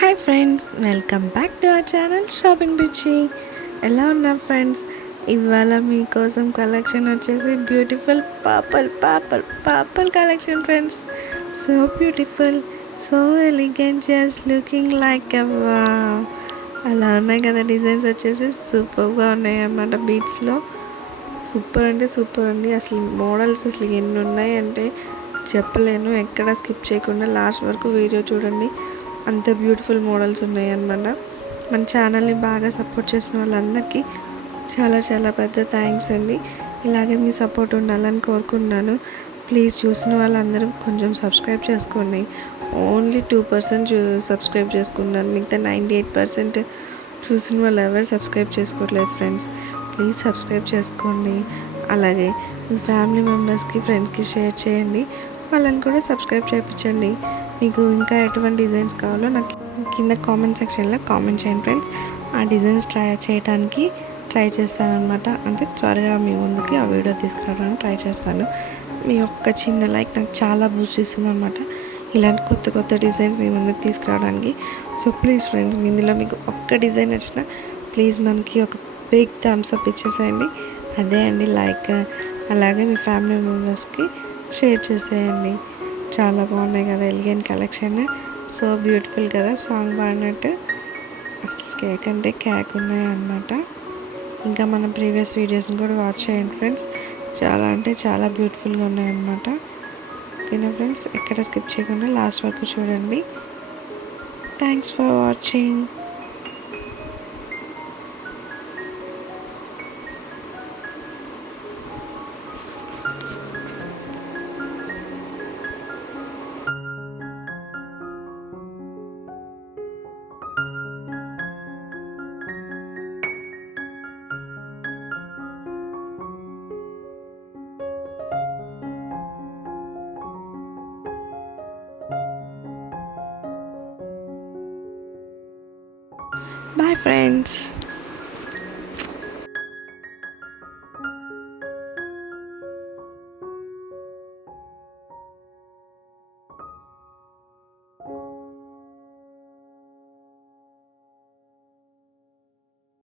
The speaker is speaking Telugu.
Hi friends, welcome back to our channel shopping బిచ్చి. ఎలా ఉన్నారు ఫ్రెండ్స్? ఇవాళ మీకోసం కలెక్షన్ వచ్చేసి beautiful purple collection friends. So beautiful, so elegant, just looking like అలా ఉన్నాయి కదా. డిజైన్స్ వచ్చేసి సూపర్గా ఉన్నాయి అన్నమాట. బీట్స్లో సూపర్ అంటే సూపర్ అండి. అసలు మోడల్స్ అసలు ఎన్ని ఉన్నాయి అంటే చెప్పలేను. ఎక్కడ స్కిప్ చేయకుండా లాస్ట్ వరకు వీడియో చూడండి. అంత బ్యూటిఫుల్ మోడల్స్ ఉన్నాయి అన్నమాట. మన ఛానల్ని బాగా సపోర్ట్ చేసిన వాళ్ళందరికీ చాలా చాలా పెద్ద థ్యాంక్స్ అండి. ఇలాగే మీ సపోర్ట్ ఉండాలని కోరుకున్నాను. ప్లీజ్ చూసిన వాళ్ళందరూ కొంచెం సబ్స్క్రైబ్ చేసుకోండి. ఓన్లీ 2% సబ్స్క్రైబ్ చేసుకున్నాను. మిగతా 98% చూసిన వాళ్ళు ఎవరు సబ్స్క్రైబ్ చేసుకోవట్లేదు ఫ్రెండ్స్. ప్లీజ్ సబ్స్క్రైబ్ చేసుకోండి. అలాగే మీ ఫ్యామిలీ మెంబర్స్కి, ఫ్రెండ్స్కి షేర్ చేయండి. వాళ్ళని కూడా సబ్స్క్రైబ్ చేయించండి. మీకు ఇంకా ఎటువంటి డిజైన్స్ కావాలో నాకు కింద కామెంట్ సెక్షన్లో కామెంట్ చేయండి ఫ్రెండ్స్. ఆ డిజైన్స్ చేయడానికి ట్రై చేస్తానన్నమాట. అంటే త్వరగా మీ ముందుకి ఆ వీడియో తీసుకురావడానికి ట్రై చేస్తాను. మీ యొక్క చిన్న లైక్ నాకు చాలా బూస్ట్ ఇస్తుంది అనమాట, ఇలాంటి కొత్త కొత్త డిజైన్స్ మీ ముందుకు తీసుకురావడానికి. సో ప్లీజ్ ఫ్రెండ్స్, ఇందులో మీకు ఒక్క డిజైన్ వచ్చినా ప్లీజ్ మనకి ఒక బిగ్ థమ్స్ అప్ ఇచ్చేసేయండి. అదే అండి లైక్. అలాగే మీ ఫ్యామిలీ మెంబర్స్కి షేర్ చేసేయండి. చాలా బాగున్నాయి కదా ఎలిగెంట్ కలెక్షన్. సో బ్యూటిఫుల్ కదా, సాంగ్ పాడినట్టు. అసలు కేక్ అంటే కేక్ ఉన్నాయి అన్నమాట. ఇంకా మన ప్రీవియస్ వీడియోస్ని కూడా వాచ్ చేయండి ఫ్రెండ్స్. చాలా అంటే చాలా బ్యూటిఫుల్గా ఉన్నాయి అన్నమాట. ఓకేనా ఫ్రెండ్స్, ఎక్కడ స్కిప్ చేయకుండా లాస్ట్ వరకు చూడండి. Thanks for watching. Bye friends.